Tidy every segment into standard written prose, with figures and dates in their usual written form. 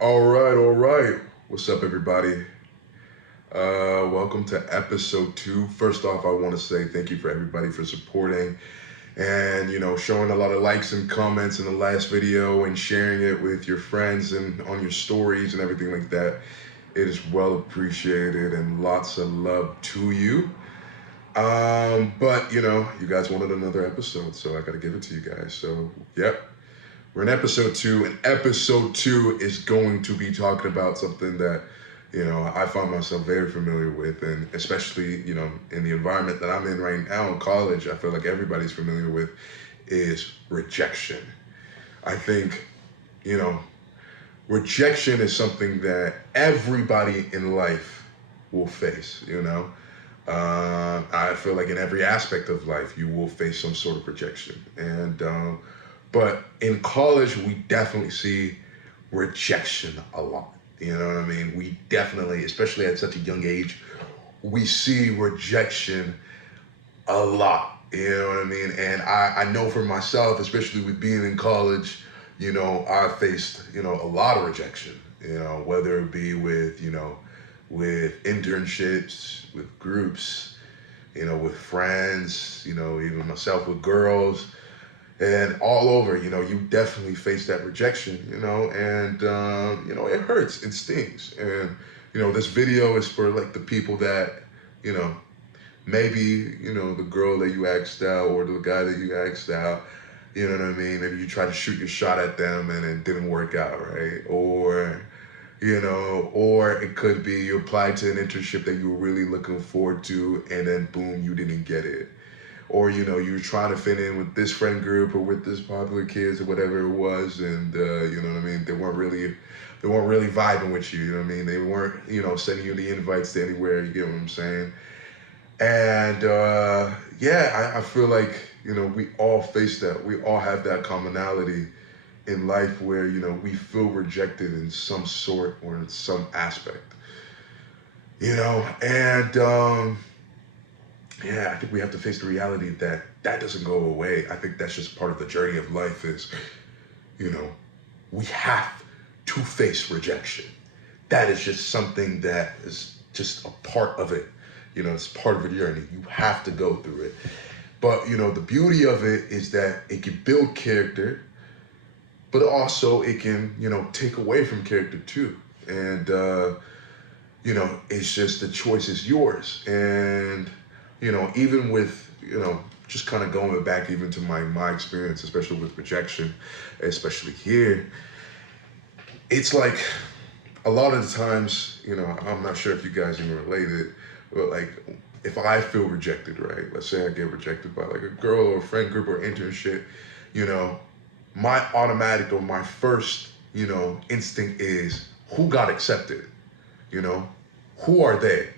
All right. What's up, everybody? Welcome to episode 2. First off, I want to say thank you for everybody for supporting and, showing a lot of likes and comments in the last video and sharing it with your friends and on your stories and everything like that. It is well appreciated and lots of love to you. But, you guys wanted another episode, so I got to give it to you guys. So, yep. We're in episode 2, and episode 2 is going to be talking about something that, I find myself very familiar with, and especially, in the environment that I'm in right now in college, I feel like everybody's familiar with, is rejection. I think, you know, rejection is something that everybody in life will face. I feel like in every aspect of life, you will face some sort of rejection. But in college, we definitely see rejection a lot. You know what I mean? We definitely, especially at such a young age, we see rejection a lot. You know what I mean? And I know for myself, especially with being in college, I faced, a lot of rejection, whether it be with internships, with groups, with friends, even myself with girls and all over, you definitely face that rejection, it hurts, it stings. And, this video is for like the people that, you know, maybe, the girl that you asked out or the guy that you asked out, you know what I mean? Maybe you try to shoot your shot at them and it didn't work out, right? Or it could be you applied to an internship that you were really looking forward to and then boom, you didn't get it. Or, you're trying to fit in with this friend group or with this popular kids or whatever it was. And, you know what I mean? They weren't really vibing with you. You know what I mean? They weren't, sending you the invites to anywhere. You get what I'm saying? And, yeah, I feel like, we all face that. We all have that commonality in life where, we feel rejected in some sort or in some aspect, and, yeah, I think we have to face the reality that that doesn't go away. I think that's just part of the journey of life is, we have to face rejection. That is just something that is just a part of it. It's part of a journey. You have to go through it. But, the beauty of it is that it can build character, but also it can, take away from character too. And, it's just the choice is yours. And, even with, just kind of going back even to my experience, especially with rejection, especially here, it's like a lot of the times, I'm not sure if you guys even relate it, but like if I feel rejected, right? Let's say I get rejected by like a girl or a friend group or internship, my automatic or my first, instinct is who got accepted, who are they?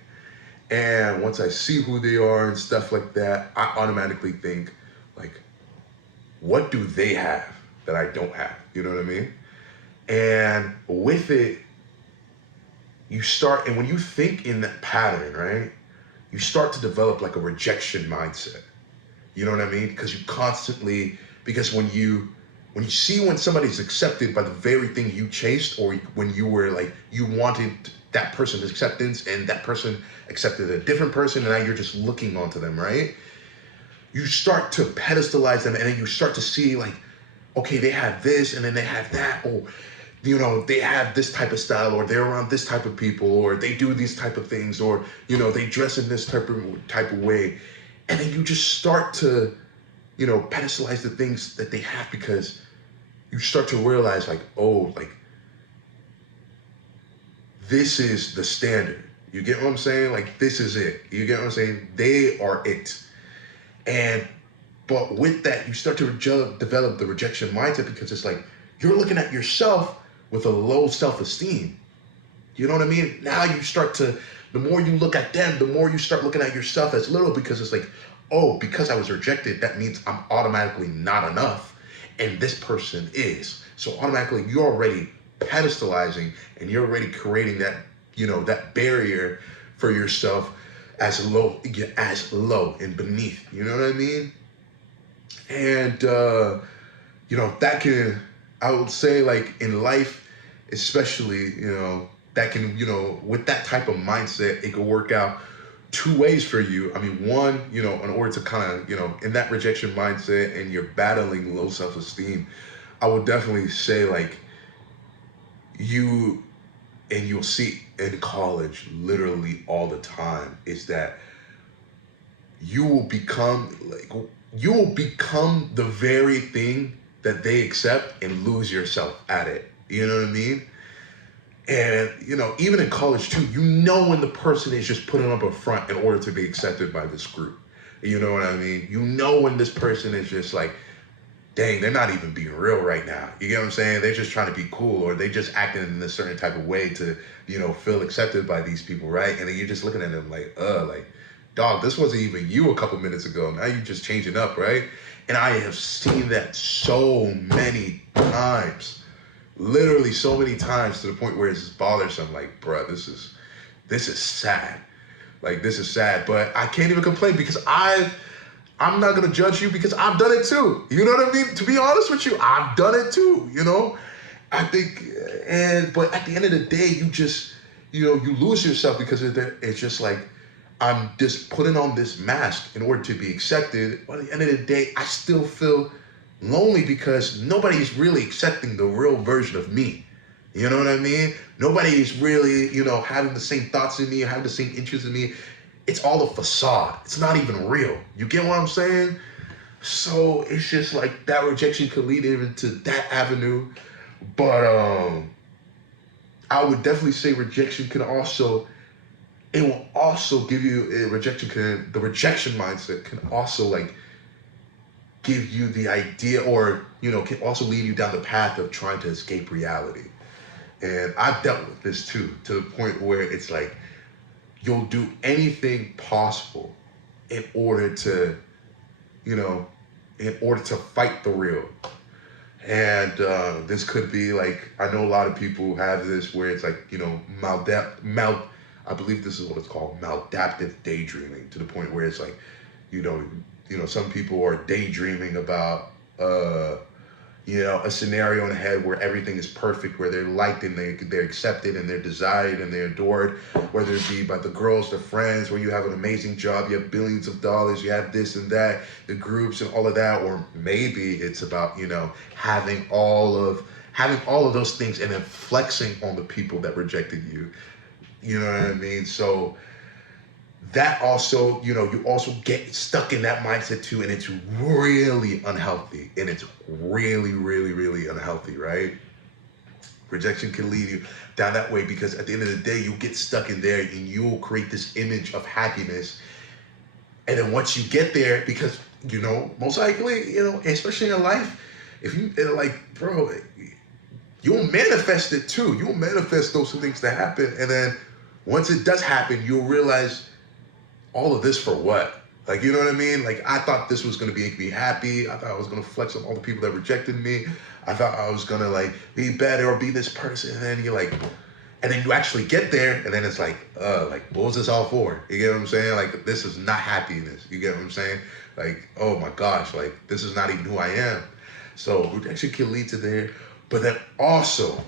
And once I see who they are and stuff like that, I automatically think, like, what do they have that I don't have? You know what I mean? And with it, you start, and when you think in that pattern, right, you start to develop like a rejection mindset. You know what I mean? Because because when you see when somebody's accepted by the very thing you chased, or when you were like, you wanted that person's acceptance and that person accepted a different person and now you're just looking onto them, right? You start to pedestalize them and then you start to see like, okay, they have this and then they have that, or, they have this type of style, or they're around this type of people, or they do these type of things, or, they dress in this type of way. And then you just start to, pedestalize the things that they have because you start to realize like, oh, like, this is the standard. You get what I'm saying? Like, this is it. You get what I'm saying? They are it. But with that, you start to develop the rejection mindset because it's like, you're looking at yourself with a low self-esteem. You know what I mean? Now you start to, the more you look at them, the more you start looking at yourself as little because it's like, oh, because I was rejected, that means I'm automatically not enough. And this person is. So automatically you're already pedestalizing and you're already creating that, that barrier for yourself as low and beneath. You know what I mean? And, that can, I would say like in life, especially, that can, with that type of mindset, it could work out two ways for you. I mean, one, in order to kind of, in that rejection mindset and you're battling low self-esteem, I would definitely say like you, and you'll see in college literally all the time, is that you will become the very thing that they accept and lose yourself at it. You know what I mean? And, even in college too, when the person is just putting up a front in order to be accepted by this group. You know what I mean? When this person is just like, dang, they're not even being real right now. You get what I'm saying? They're just trying to be cool, or they just acting in a certain type of way to, feel accepted by these people, right? And then you're just looking at them like, dog, this wasn't even you a couple minutes ago. Now you're just changing up, right? And I have seen that so many times, literally so many times, to the point where it's just bothersome. Like, bruh, this is sad. Like, this is sad, but I can't even complain because I'm not gonna judge you because I've done it too. You know what I mean? To be honest with you, I've done it too. I think, but at the end of the day, you just, you lose yourself because it's just like, I'm just putting on this mask in order to be accepted. But at the end of the day, I still feel lonely because nobody's really accepting the real version of me. You know what I mean? Nobody is really, having the same thoughts in me, having the same interests in me. It's all a facade. It's not even real. You get what I'm saying? So it's just like that rejection could lead into that avenue. But I would definitely say rejection can also, it will also give you the rejection mindset can also like give you the idea, or can also lead you down the path of trying to escape reality. And I've dealt with this too, to the point where it's like you'll do anything possible in order to fight the real. And this could be like, I know a lot of people have this where it's like, I believe this is what it's called, maladaptive daydreaming, to the point where it's like, some people are daydreaming about, a scenario in the head where everything is perfect, where they're liked and they're accepted and they're desired and they're adored, whether it be by the girls, the friends, where you have an amazing job, you have billions of dollars, you have this and that, the groups and all of that, or maybe it's about, having all of those things and then flexing on the people that rejected you. You know what I mean? So that also, you also get stuck in that mindset too, and it's really unhealthy, and it's really, really, really unhealthy, right? Rejection can lead you down that way because at the end of the day, you get stuck in there and you'll create this image of happiness. And then once you get there, because, most likely, especially in life, if you, bro, you'll manifest it too. You'll manifest those things that happen. And then once it does happen, you'll realize, all of this for what? Like, you know what I mean? Like, I thought this was going to make me happy. I thought I was going to flex on all the people that rejected me. I thought I was going to be better or be this person. And then and then you actually get there, and then it's like, what was this all for? You get what I'm saying? Like, this is not happiness. You get what I'm saying? Like, oh my gosh, this is not even who I am. So rejection can lead to there. But then also,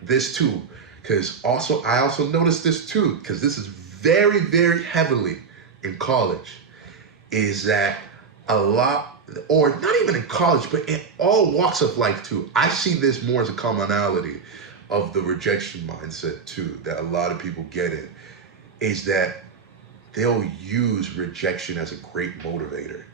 this too, because I also noticed this too, because this is very, very heavily in college, is that a lot, or not even in college, but in all walks of life too. I see this more as a commonality of the rejection mindset too, that a lot of people get in, is that they'll use rejection as a great motivator.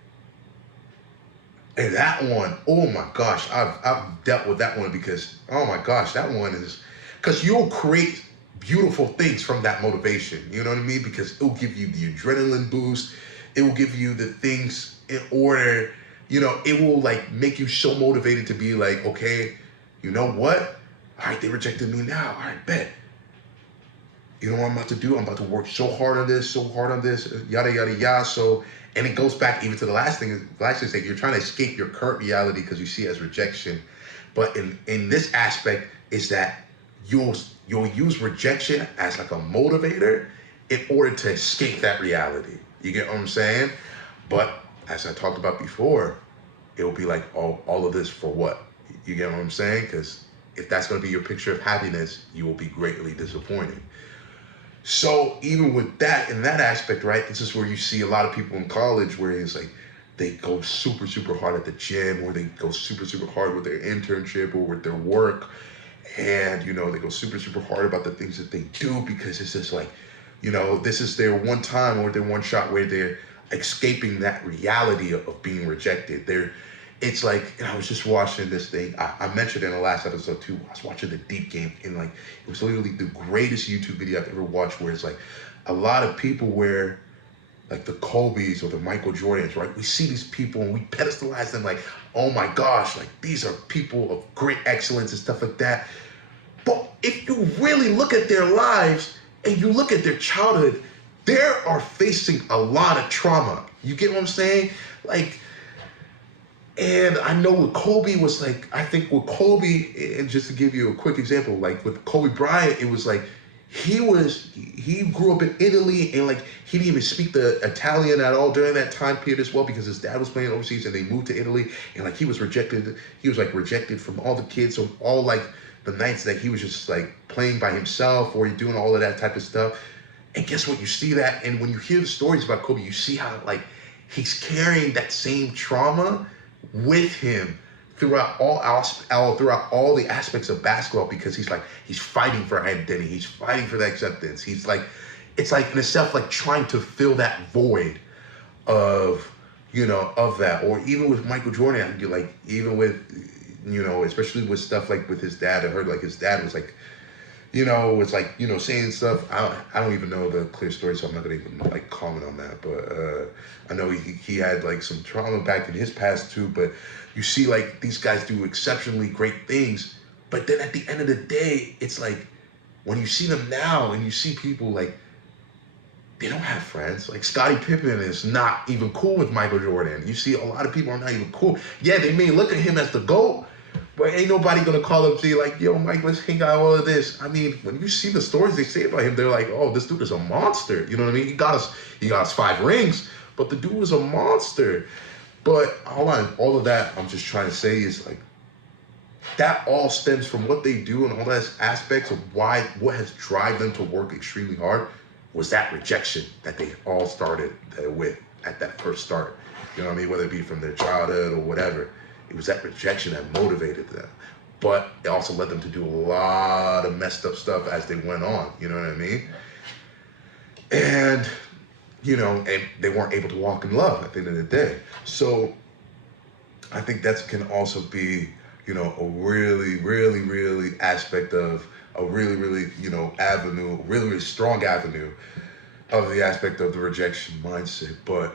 And that one, oh my gosh, I've dealt with that one because, oh my gosh, that one is, because you'll create beautiful things from that motivation. You know what I mean? Because it will give you the adrenaline boost. It will give you the things in order, it will make you so motivated to be like, okay, you know what? All right, they rejected me now. All right, bet. You know what I'm about to do? I'm about to work so hard on this, yada, yada, yada. So, and it goes back even to the last thing is that you're trying to escape your current reality because you see it as rejection. But in this aspect is that you'll use rejection as a motivator in order to escape that reality. You get what I'm saying? But as I talked about before, it will be like, all of this for what? You get what I'm saying? Because if that's going to be your picture of happiness, you will be greatly disappointed. So even with that, in that aspect, right, this is where you see a lot of people in college where it's like they go super, super hard at the gym, or they go super, super hard with their internship or with their work. And, you know, they go super, super hard about the things that they do because it's just like, you know, this is their one time or their one shot where they're escaping that reality of being rejected. It's like, and I was just watching this thing. I mentioned in the last episode too. I was watching the Deep Game, and like it was literally the greatest YouTube video I've ever watched. Where it's like a lot of people where like the Kobe's or the Michael Jordans, right? We see these people and we pedestalize them like, oh my gosh, like these are people of great excellence and stuff like that. But if you really look at their lives and you look at their childhood, they are facing a lot of trauma. You get what I'm saying? Like, and I know with Kobe was like, I think with Kobe, and just to give you a quick example, like with Kobe Bryant, it was like, he grew up in Italy, and like he didn't even speak the Italian at all during that time period as well, because his dad was playing overseas and they moved to Italy, and like he was like rejected from all the kids. So all like the nights that he was just like playing by himself or doing all of that type of stuff. And guess what? You see that, and when you hear the stories about Kobe, you see how like he's carrying that same trauma with him throughout all the aspects of basketball, because he's fighting for identity, he's fighting for that acceptance. He's like, it's like in itself like trying to fill that void of, you know, of that. Or even with Michael Jordan, like even with, you know, especially with stuff like with his dad, I heard like his dad was like, you know, it's like, you know, saying stuff. I don't even know the clear story, so I'm not gonna even like comment on that. But I know he had like some trauma back in his past too. But you see like these guys do exceptionally great things. But then at the end of the day, it's like when you see them now and you see people like, they don't have friends. Like Scottie Pippen is not even cool with Michael Jordan. You see a lot of people are not even cool. Yeah, they may look at him as the GOAT, but ain't nobody gonna call up and say like, yo, Mike, let's hang out, all of this. I mean, when you see the stories they say about him, they're like, oh, this dude is a monster. You know what I mean? He got us 5 rings, but the dude was a monster. But all of that I'm just trying to say is like, that all stems from what they do, and all those aspects of what has driven them to work extremely hard was that rejection that they all started with at that first start. You know what I mean? Whether it be from their childhood or whatever. It was that rejection that motivated them. But it also led them to do a lot of messed up stuff as they went on. You know what I mean? And, you know, and they weren't able to walk in love at the end of the day. So I think that can also be, you know, a really, really, really aspect of a really, really, you know, avenue, really, really strong avenue of the aspect of the rejection mindset. But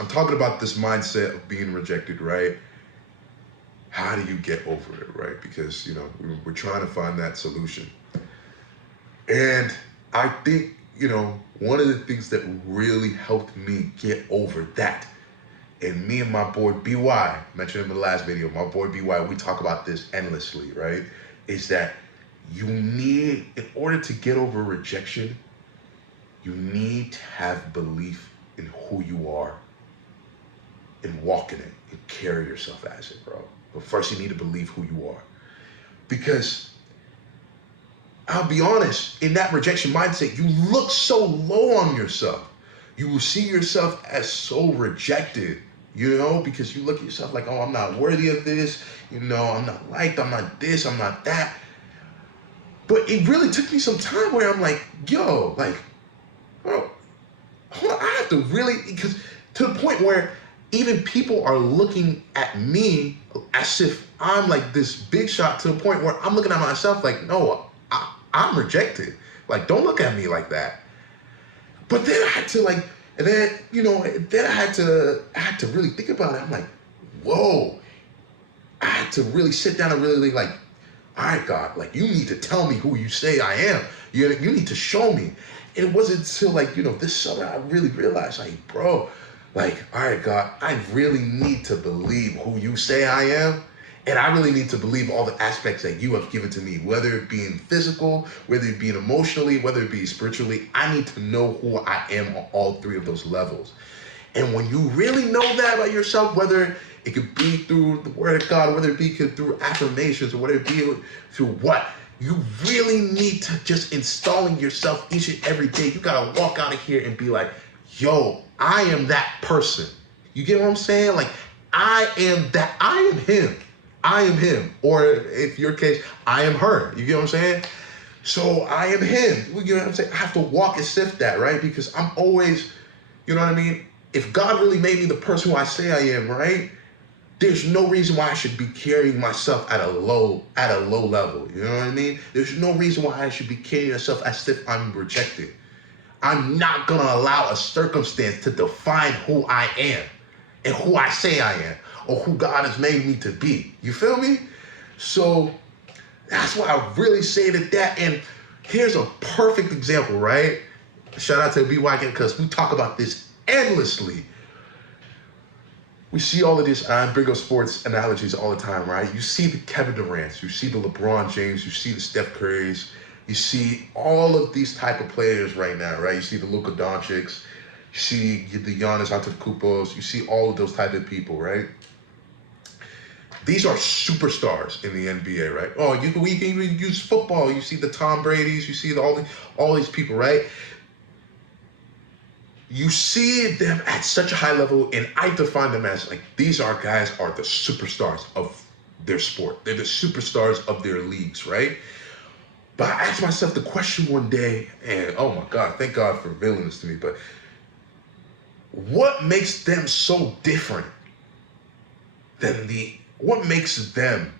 I'm talking about this mindset of being rejected, right? How do you get over it, right? Because, you know, we're trying to find that solution. And I think, you know, one of the things that really helped me get over that, and me and my boy BY, mentioned in the last video, my boy BY, we talk about this endlessly, right? Is that you need, in order to get over rejection, you need to have belief in who you are and walk in it and carry yourself as it, bro. But first you need to believe who you are. Because I'll be honest, in that rejection mindset, you look so low on yourself. You will see yourself as so rejected, you know, because you look at yourself like, oh, I'm not worthy of this, you know, I'm not liked, I'm not this, I'm not that. But it really took me some time where I'm like, yo, like, bro, hold on, I have to really, because to the point where even people are looking at me as if I'm like this big shot, to the point where I'm looking at myself like, no, I'm rejected. Like, don't look at me like that. But then I had to like, and then, you know, then I had to really think about it. I'm like, whoa, I had to really sit down and really like, all right, God, like, you need to tell me who you say I am. You need to show me. And it wasn't until like, you know, this summer I really realized, like, bro, like, all right, God, I really need to believe who you say I am. And I really need to believe all the aspects that you have given to me, whether it be in physical, whether it be emotionally, whether it be spiritually. I need to know who I am on all 3 of those levels. And when you really know that about yourself, whether It could be through the word of God, whether it be through affirmations or whether it be through what. You really need to just installing yourself each and every day. You gotta walk out of here and be like, yo, I am that person. You get what I'm saying? Like, I am that, I am him. I am him. Or if your case, I am her. You get what I'm saying? So I am him. You know what I'm saying? I have to walk and sift that, right? Because I'm always, you know what I mean? If God really made me the person who I say I am, right? There's no reason why I should be carrying myself at a low level. You know what I mean? There's no reason why I should be carrying myself as if I'm rejected. I'm not gonna allow a circumstance to define who I am and who I say I am or who God has made me to be. You feel me? So that's why I really say that. And here's a perfect example, right? Shout out to BY because we talk about this endlessly. We see all of these, I bring up sports analogies all the time, right? You see the Kevin Durant's, you see the LeBron James, you see the Steph Curry's, you see all of these type of players right now, right? You see the Luka Doncic's, you see the Giannis Antetokounmpos, you see all of those type of people, right? These are superstars in the NBA, right? Oh, we can even use football. You see the Tom Brady's, you see all these people, right? You see them at such a high level, and I define them as like, these guys are the superstars of their sport. They're the superstars of their leagues, right? But I asked myself the question one day, and oh my God, thank God for revealing this to me, but what makes them so different than what makes them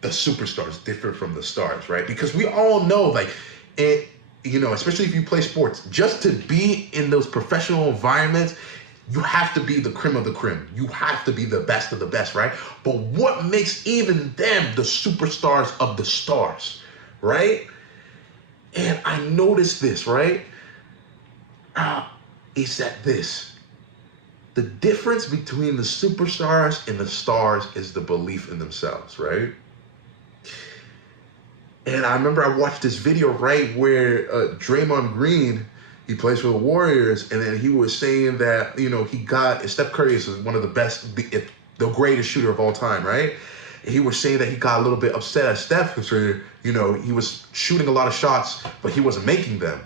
the superstars different from the stars, right? Because we all know, like, especially if you play sports, just to be in those professional environments, you have to be the creme of the creme. You have to be the best of the best, right? But what makes even them the superstars of the stars, right? And I noticed this, right? Is that the difference between the superstars and the stars is the belief in themselves, right? And I remember I watched this video, right, where Draymond Green, he plays for the Warriors, and then he was saying that, Steph Curry is one of the best, the greatest shooter of all time, right? And he was saying that he got a little bit upset at Steph because, he was shooting a lot of shots, but he wasn't making them.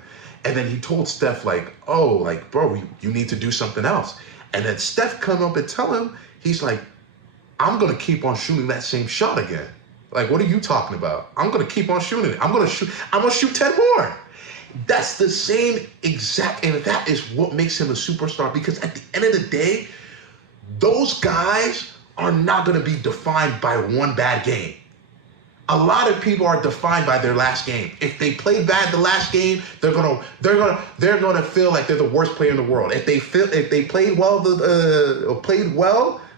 And then he told Steph, like, oh, like, bro, you need to do something else. And then Steph come up and tell him, he's like, I'm going to keep on shooting that same shot again. Like, what are you talking about? I'm going to keep on shooting it. I'm going to shoot 10 more. That's the same exact, and that is what makes him a superstar, because at the end of the day, those guys are not going to be defined by one bad game. A lot of people are defined by their last game. If they played bad the last game, they're gonna feel like they're the worst player in the world. If they played well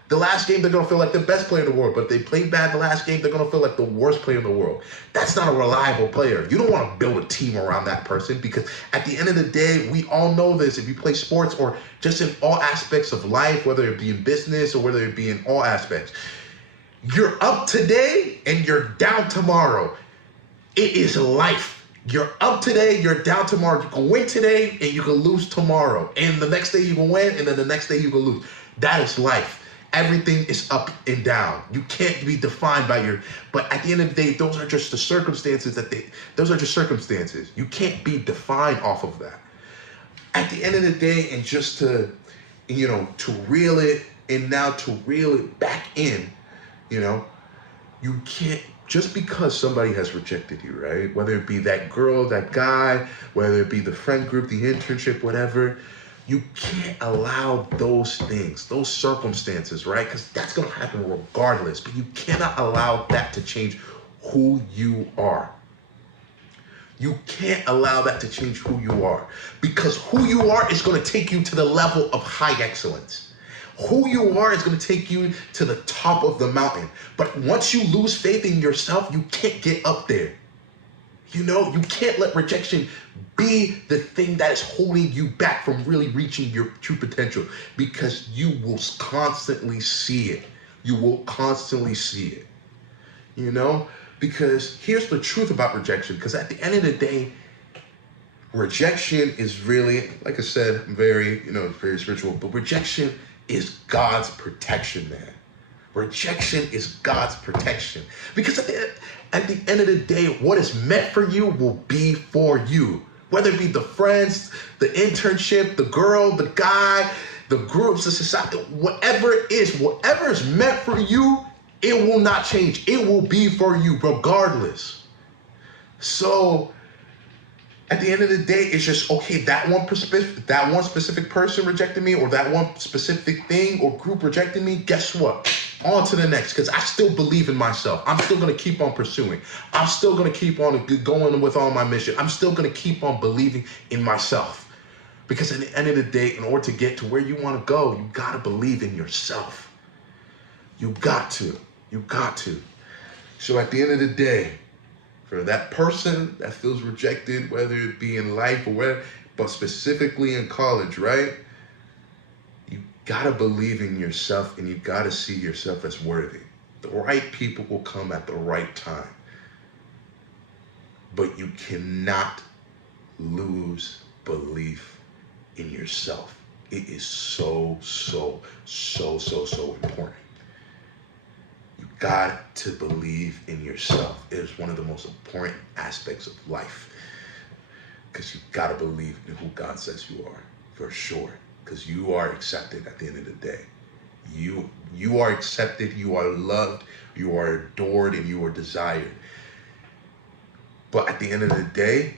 the last game, they're gonna feel like the best player in the world. But if they played bad the last game, they're gonna feel like the worst player in the world. That's not a reliable player. You don't want to build a team around that person, because at the end of the day, we all know this. If you play sports or just in all aspects of life, whether it be in business or whether it be in all aspects, you're up today and you're down tomorrow. It is life. You're up today, you're down tomorrow. You can win today and you can lose tomorrow. And the next day you can win, and then the next day you can lose. That is life. Everything is up and down. You can't be defined by but at the end of the day, those are just the circumstances those are just circumstances. You can't be defined off of that. At the end of the day, and just to reel it back in, you can't, just because somebody has rejected you, right? Whether it be that girl, that guy, whether it be the friend group, the internship, whatever, you can't allow those things, those circumstances, right? Because that's going to happen regardless, but you cannot allow that to change who you are. You can't allow that to change who you are, because who you are is going to take you to the level of high excellence. Who you are is going to take you to the top of the mountain. But once you lose faith in yourself, you can't get up there. You can't let rejection be the thing that is holding you back from really reaching your true potential, because you will constantly see it. You will constantly see it. Because here's the truth about rejection. Because at the end of the day, rejection is really, like I said, very spiritual, but rejection is God's protection, man. Rejection is God's protection. Because at the end of the day, what is meant for you will be for you. Whether it be the friends, the internship, the girl, the guy, the groups, the society, whatever it is, whatever is meant for you, it will not change. It will be for you regardless. So at the end of the day, it's just, okay, that one specific person rejected me, or that one specific thing or group rejected me, guess what? On to the next, because I still believe in myself. I'm still going to keep on pursuing. I'm still going to keep on going with all my mission. I'm still going to keep on believing in myself. Because at the end of the day, in order to get to where you want to go, you got to believe in yourself. You got to. You got to. So at the end of the day, for that person that feels rejected, whether it be in life or whatever, but specifically in college, right? You gotta believe in yourself, and you gotta see yourself as worthy. The right people will come at the right time. But you cannot lose belief in yourself. It is so important. You got to believe in yourself. It is one of the most important aspects of life. Because you got to believe in who God says you are, for sure. Because you are accepted at the end of the day. You are accepted, you are loved, you are adored, and you are desired. But at the end of the day,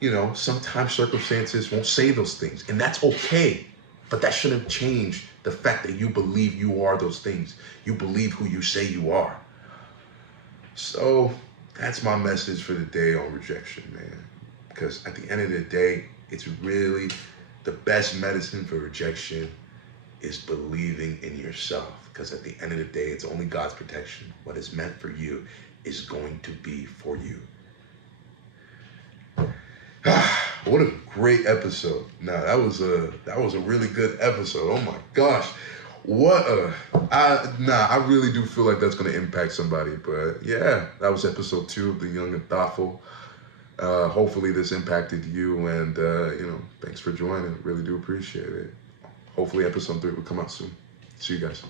you know, sometimes circumstances won't say those things. And that's okay. But that shouldn't change the fact that you believe you are those things. You believe who you say you are. So that's my message for the day on rejection, man. Because at the end of the day, it's really the best medicine for rejection is believing in yourself. Because at the end of the day, it's only God's protection. What is meant for you is going to be for you. What a great episode. Nah, that was a really good episode. Oh my gosh. I really do feel like that's going to impact somebody. But yeah, that was episode 2 of The Young and Thoughtful. Hopefully this impacted you, and thanks for joining. Really do appreciate it. Hopefully episode 3 will come out soon. See you guys.